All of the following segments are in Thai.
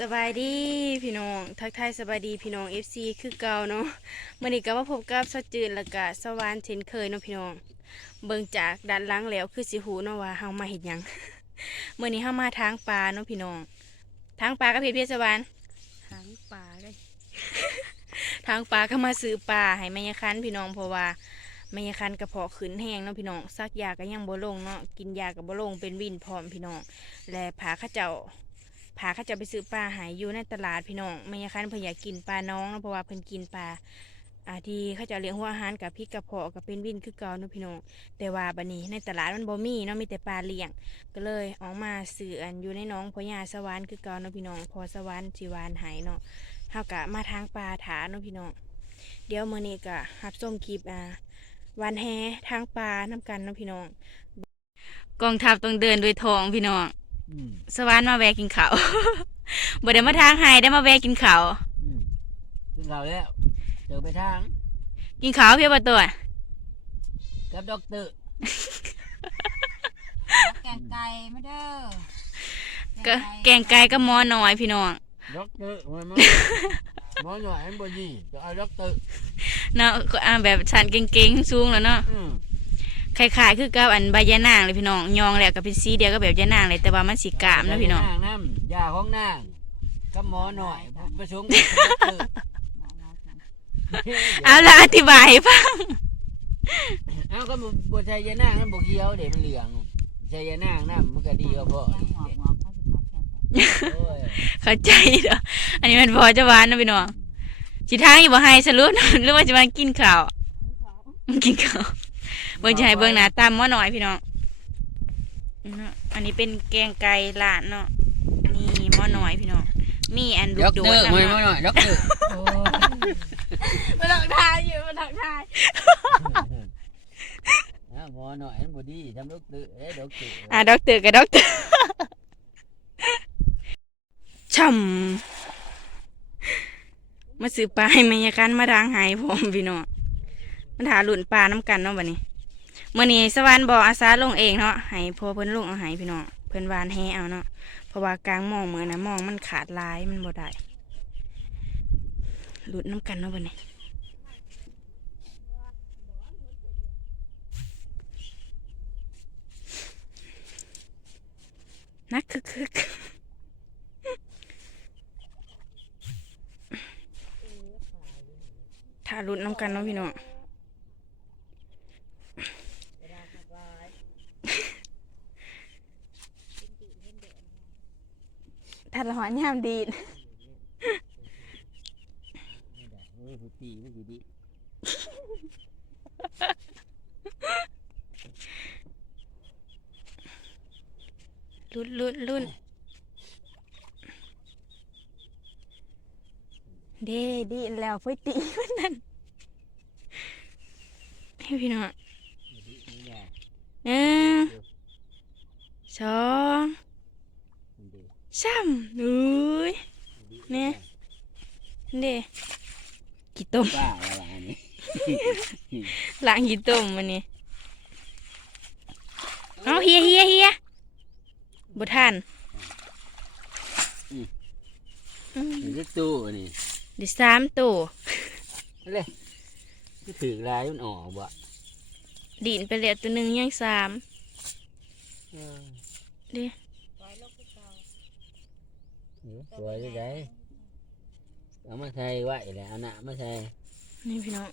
สบายดีพี่น้องทักทายสบายดีพี่น้อง FC คือเก่าเนาะมื่อนี้ก็มาพบกับสะจืนและก็สวรรค์เช่นเคยเนาะพี่น้อง เบิ่งจากด้านหล่างแล้วคือสิหูเนาะว่าเฮามาเฮ็ดหยังมื่อนี้เฮามาทางปลาเนาะพี่น้อง ทางปลากับเพชรเพชรสวรรค์ทางป่าเลยทางปลาก็มาซื้อปลาให้แม่ยายคันพี่น้องเพราะว่าแม่ยายคันกระเพาะขึ้นแห้งเนาะพี่น้องซักยาก็ยังบ่ลงเนาะกินยาก็บ่ลงเป็นวินพร้อมพี่น้อง และผาเข้าเจ้า ผาเข้าจ้าไปซื้อปลาหายอยู่ในตลาดพี่น้องแม่ยาคันเพิ่นอยากกินปลาน้องเพราะว่าเพิ่นกินปลาอาทีเขาจ้าเลี้ยงหัวอาหารกับพริกกระเพาะกับเป็นวินคือเก่าเนาะพี่น้องแต่ว่าบัดนี้ในตลาดมันบ่มีเนาะมีแต่ปลาเลี้ยง ก็เลยออกมาซื้ออันอยู่ในน้องพ่อยาสวรรค์คือเก่าเนาะพี่น้องพอสวรรค์สิวานหายเนาะเฮากะมาทางปลาถาเนาะพี่น้องเดี๋ยวมื้อนี้ก็รับส้มคลิปอ่าวันแฮทางปลาน้ำกันเนาะพี่น้องกองทัพต้องเดินด้วยท้องพี่น้อง สวรรค์มาแวะกินข้าวบ่ได้มาทางไฮได้มาแวะกินข้าวอืมขึ้นเราแล้วเจอไปทาง กินข้าวเพียบบ่ตัวกับด็อกเตอร์แกงไก่มาเด้อก็แกงไก่กับหมอน้อยพี่น้องด็อกเตอร์มันมันหมอหน่อยมันบ่ยีจะเอาด็อกเตอร์เนาะก็อ่าแบบชันเก่งๆสูงแล้วเนาะอืม คล้ายๆคือกับอันใบยะนางเลยพี่น้องยองแหละก็เป็นสีเดียวกับแบบยะนางเลยแต่ว่ามันสีกามเนาะพี่น้องางน้ำยาของนางกับหมอหน่อยผสมกับด็อกเตอร์เอาละอธิบายให้ฟังเอาก็บ่บ่ใช่ยานางมันบ่เขียวเดี๋ยวมันเหลืองใช่ยานางน้ำมันก็ดีก็พอโอ้ยเข้าใจเด้ออันนี้มันพอจะหวานเนาะพี่น้องสิทางอยู่บ่ให้สรุปหรือว่าจะมากินข้าวกินข้าว เบิ่งจะให้เบิ่งหน้าตามหม้อหน่อยพี่น้องเนาะอันนี้เป็นแกงไก่ลาดเนาะนี่หม้อหน่อยพี่น้องมีอันลูด็อกกโดเตอดร์นำหมอเนาะหน่อยด็อกเตอร์โอ้ยมาทักทายอยู่มาทักทายอะหมอหน่อยมันบ่ดีทำด็อกเตอร์เอ้ยด็อกเตอร์อะด็อกเตอร์กับด็อกเตอร์ช่ำมาซื้อปลาให้แม่ยากันมาทางหายผมพี่น้องมันหาหลุนปลาน้ำกันเนาะบัดนี้เมื่อนี้สวรรค์บอกอาสาลงเองเนาะให้พอเพิ่นลงเอาใหายพี่น้องเพิ่นวานแฮเอาเนาะเพราะว่ากลางมองเหมือนนะมองมันขาดลายมันบ่ได้หลุดน้ำกันเนาะบัดนี้นักคึกคึกถ้าหลุดน้ำกันเนาะพี่น้อง ถ้าละหอนยามดีดโอ้ยผู้ตีมันสิดีลุ้นลุ้นลุ้นเด้ดีแล้วเพื่อตีมันนั่นให้พี่น้องดีนี่แหละหนึ่งสอง มันดีสามอุ้ยดีแน่เด้กี่ต้มป้าอะไรนี่ล้างกี่ต้มมันนี่เอาเฮียเฮียเฮียบ่ทันอืมนี่คือตู้นี่เดี๋ยวสามตัวเลยคือถือลายมันออกบ่ดินไปแล้วตัวหนึ่งยังสามเออเด้ เดี๋ยวสวยได้เอามาใส่ไว้แหละเอาหน้ามาใส่นี่พี่น้อง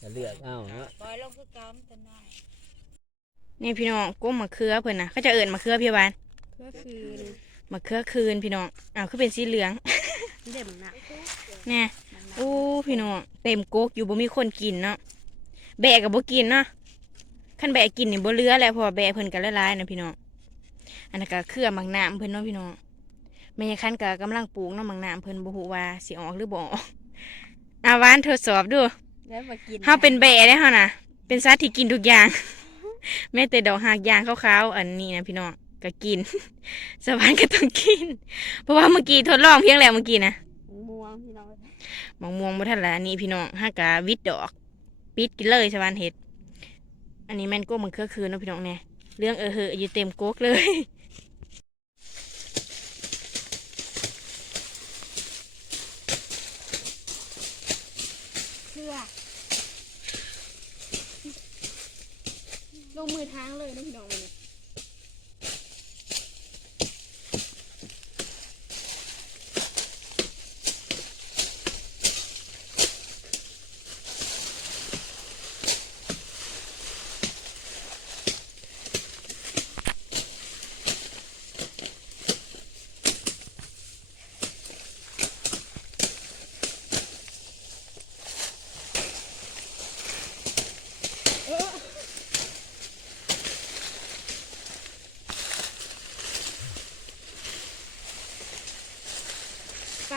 จะเลือกเอาเนาะปล่อยลงคือเก่ามันตัวน้อยนี่พี่น้องก้มมะเขือเพิ่นนะเขาจะเอิญมะเขือพี่บานก็คือมะเขือคืนพี่น้องอ้าวคือเป็นสีเหลืองเด็มนะเนี่ยโอ้พี่น้องเต็มโกกอยู่บ่มีคนกินเนาะแบะกับบ่กินเนาะขั้นแบะกินนี่บ่เหลือแล้วเพราะว่าแบะเพิ่นก็ละลายๆนะพี่น้องอันนั้นก็เครือมักน้ำเพิ่นเนาะพี่น้อง แม่ยายคันก็กำลังปลูกเนาะมักน้ำเพิ่นบ่ฮู้ว่าสิออกหรือบ่ออกอาวานทดสอบดูแล้วมากินเฮาเป็นแบะได้เฮานะเป็นสัตว์ที่กินทุกอย่าง แม้แต่ดอกหากยางขาวๆอันนี้นะพี่น้องก็กิน สวรรค์ก็ต้องกิน เพราะว่าเมื่อกี้ทดลองเพียงแล้วเมื่อกี้นะม่วงพี่น้องมะม่วงบ่ทันละอันนี้พี่น้องห้ากะวิดดอกปิดกินเลยสวรรค์เห็ด อันนี้แม่นก็มันเครือคืนเนาะพี่น้องเนี่ยเรื่องเออเหอะอยู่เต็มโก๊กเลย ว่ะลงมือทางเลยนะพี่น้องเลย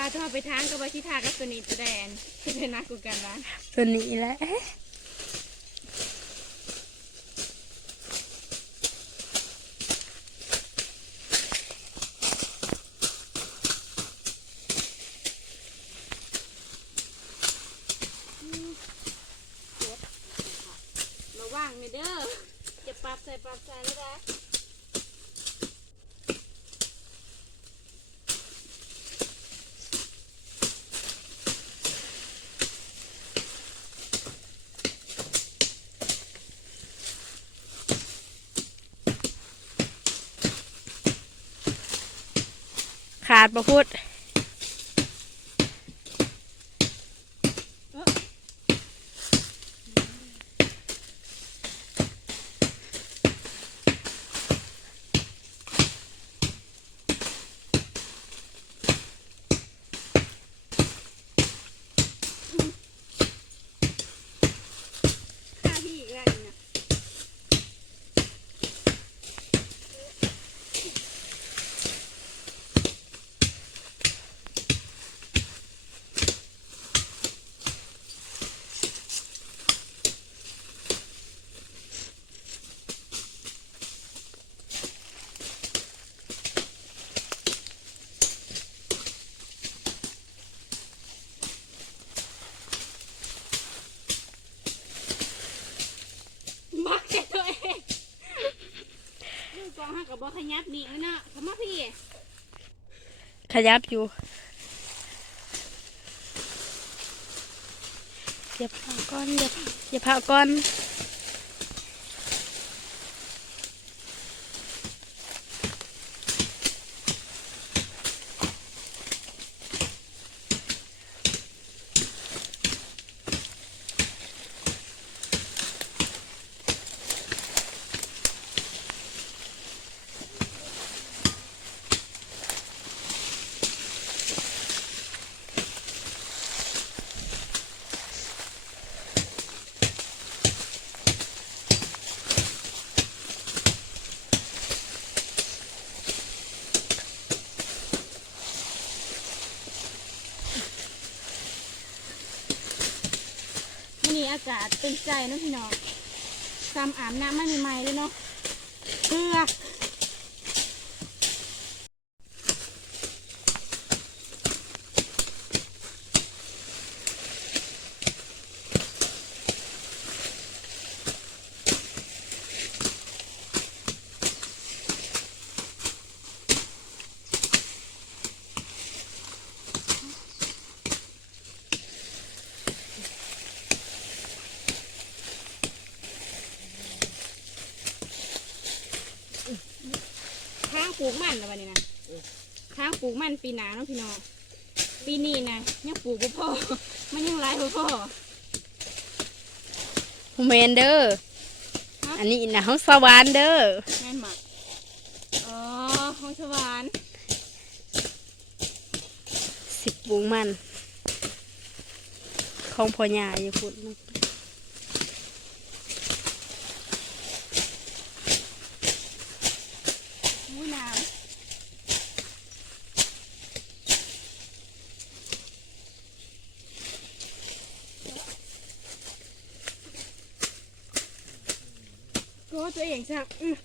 ปลาทอดไปทางกับวาชิทากับตัวนี้ตัวแดนที่เป็นนักกูกันนะตัวนี้แหละมาว่างไม่เด้อจะปรับใส่ปรับใส่แล้วนะาดประพุทธหน้าที่อีกแล้วนี่นะ บอกแกตัวเองลู กับบอขยับนี่เนาะเขามาพี่ขยับอยู่อย่าเผาก้อนอย่าอย่าเผาก้อน วันนี้อากาศเป็นใจนะพี่น้องซ้ำอาบน้ำไม่มีไม้เลยเนาะเพื่อ แล้ววันนี้นะข้างปลูกมันปีหนาเนาะพี่น้องปีนี้นะยังปลูกบ่พ่อมันยังไรบ่พ่อเมนเดอร์ฮะอันนี้นะห้องสวรรค์เด้อแม่นหมักอ๋อห้องสวรรค์สิบปุงมันของพ่อใหญ่อยู่พุ่น มุ้ยน้ำก็ ตัวเองสักอื้อ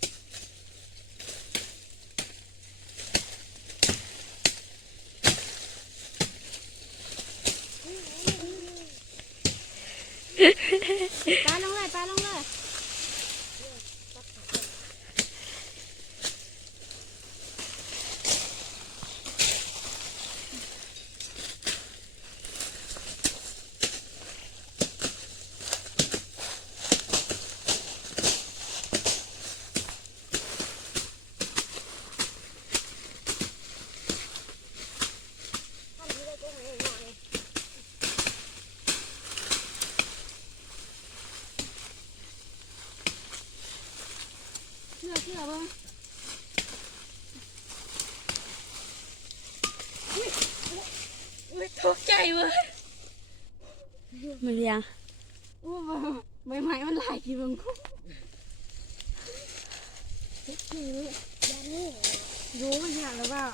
ปลาลงเลยปลาลงเลย เชื่อบ้างตกใจเว้ยมันเรียงอู้บ่ใบไม้มันหลายทีบังคุ้เฮ้ยรู้มันยากแล้วล่า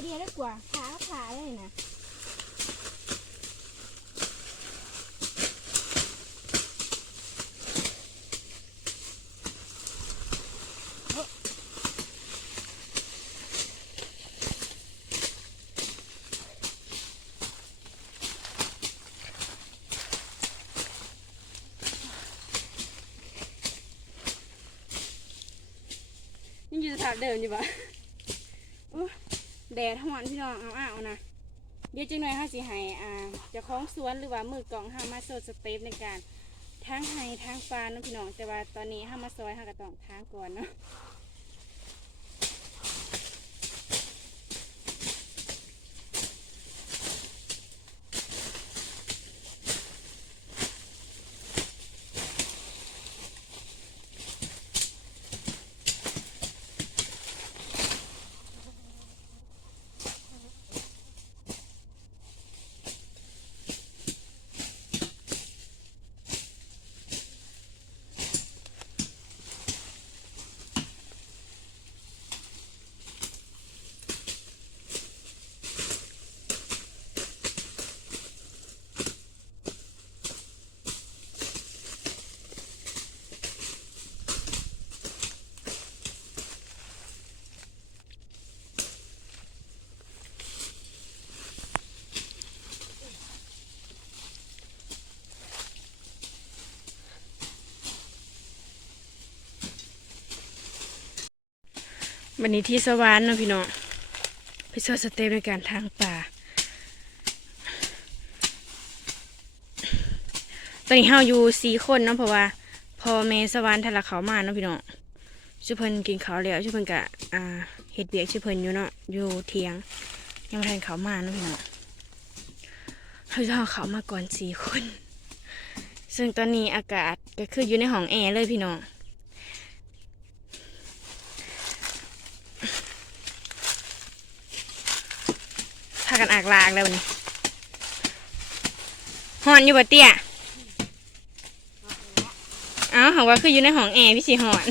เด็กไก่เดียวได้กว่าขาขาเลยนะยังอยู่สถาน เดิมอยู่ปะโอ้แดดหอนพี่น้องเอาอ้านะเดี๋ยวจังหน่อยห้าสิให้อ่าจะคล้องสวนหรือว่ามือกล่องห้ามาโซดสเตปในการทั้งไห้ทางฟานนะพี่น้องแต่ว่าตอนนี้ห้ามาซอยห้ากระตองทางก่อนเนาะ วันนี้ที่สวรรค์เนาะพี่น้องไปโซดสเตปในการทางป่า ตอนนี้เฮาอยู่สี่คนเนาะเพราะว่าพอแม่สวรรค์ทะละเขามาเนาะพี่น้องชื่อเพิ่นกินเขาแล้วชื่อเพิ่นกะอ่าเฮ็ดเบียกชื่อเพิ่นอยู่เนาะอยู่เทียง ยังบ่ทันเขามาเนาะพี่น้องเฮาจะเอาเขามาก่อนสี่คน ซึ่งตอนนี้อากาศก็คืออยู่ในห้องแอร์เลยพี่น้องากันอากลากแล้ววันนี้หอนอยู่บ่เตี้ยเอ้าของว่าคืออยู่ในห้องแอร์พี่สิหอน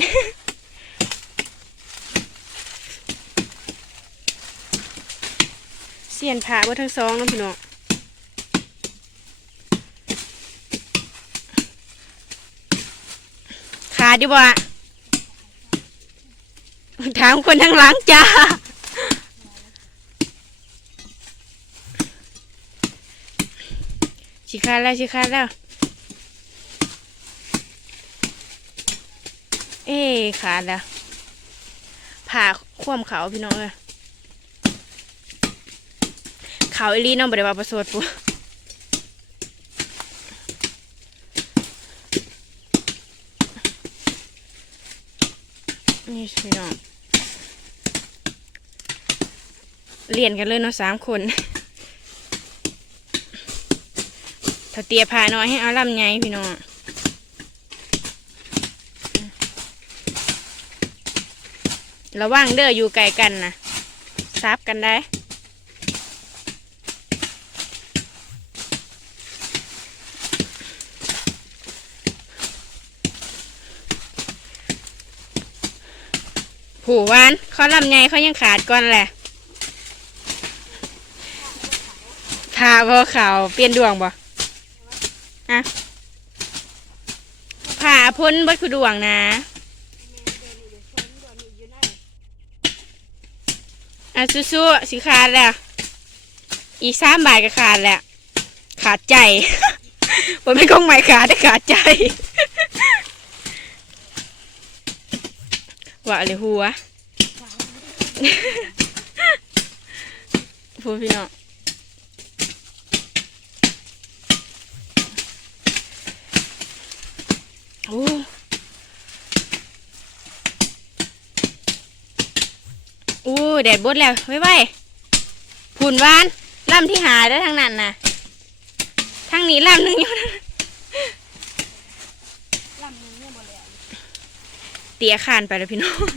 เสียนผ่าเบ่ทั้งสองน้องพี่น้องขาดอยู่บ่ถามคนทั้งหล้างจ้า ชิคาแล้วชิคาแล้ว เอ๊ขาดแล้วผ่าคว่ำเขาพี่น้องเอ้ยเขาอีลีน้องบริวารประสวดปุ๊นี่พี่น้องเรียนกันเลยเนาะสามคน ถ้า เตียพาน้อยให้เอาลำไงพี่น้องระวังเด้ออยู่ไกลกันนะซับกันได้ผูวานเขาลำไงเขายังขาดก่อนแหละทาพอเขาเปลี่ยนดวงบ่ อะผ่า พ้นบัดคือดวงนะอะสู้ๆสิขาดแล้ว อีกสามบาทก็ขาดแล้ว ขาดใจผมไม่นของใหม่ขาดแต่ขาดใจว่าเลยหัวพูดพี่น้อง โอ้โอ้แดดบดแล้วไว้ไวผุนวานล่ำที่หาได้ทางนั้นนะทางนี้ล่ำหนึ่งอยู่นะล่ำหนึ่งเนี่ยหมดแล้วเตียคานไปแล้วพี่น้อง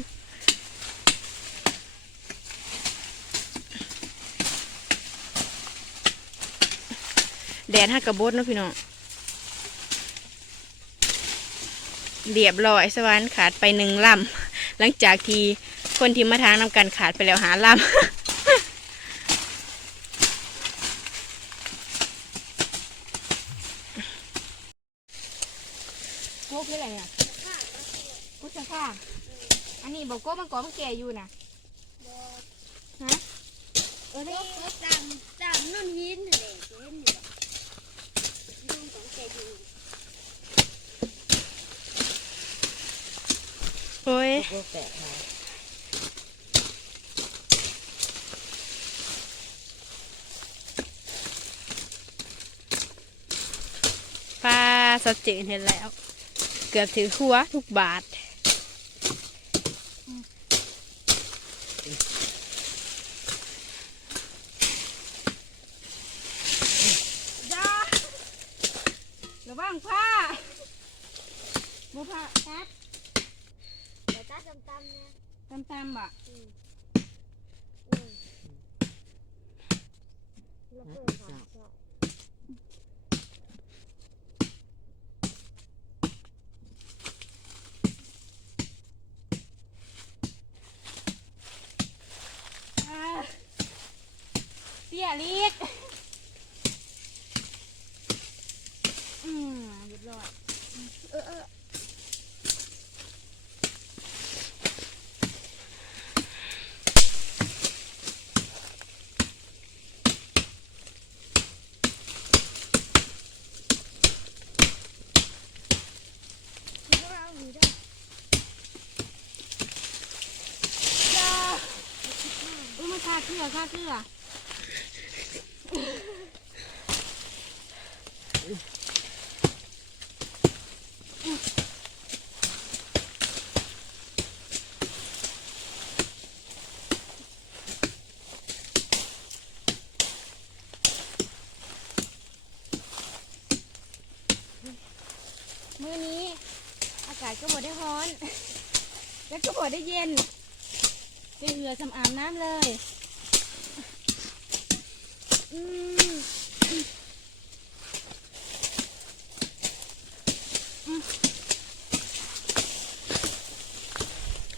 แดดหักกระบดนะพี่น้อง เรียบร้อยสวรรค์ขาดไปหนึ่งลำหลังจากที่คนที่มาทางนำกันขาดไปแล้วหาลำโก๊กนี่อะไรเนี่ยกุชข้าอันนี้บอกโก๊กมันก่อมันแก่อยู่นะฮะเออนี่ตามตามนุ่นหินเลยเห็นอยู่นุ่นของแกอยู่ โอ้ยก็แตะมาปลาสัดเจนเห็นแล้ว เกือบถือหัวทุกบาท จ้าระวังผ้าบ่ผ้า ตัดเดี๋ยวตัดตำ ๆนะตามๆบ่ะเสียลิกอืมเรียบร้อยเออเออ คิดว่าเอาอยู่ด้วย จ้าอุ้ยมันคาเกลื อคาเกลือมื้อนี้อากาศก็บ่ได้ร้อน แล้วก็บ่ได้เย็นเป็นเหือสำอาบน้ำเลย โอ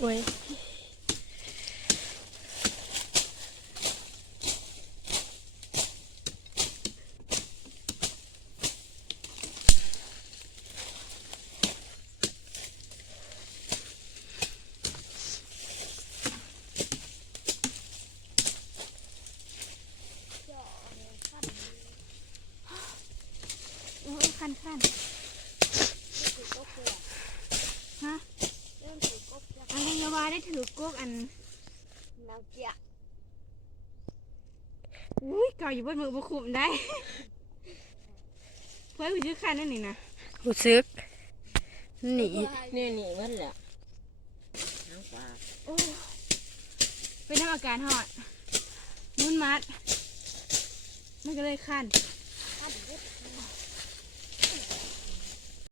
้ย โอ้ยคันคันฮะเริ่มถูกกบแล้วอันนี้วาได้ถือกกอันน้ำเจียอุ้ยเก่าอยู่บนมือบุคุมได้เพื่อนผู้ชื่อคันนั่นนี่นะรู้สึกหนีนี่นี่มันแหละน้ำปลาโอ้เป็นน้ำอาการหอดมุนมัดมันก็เลยคันข้าวบุก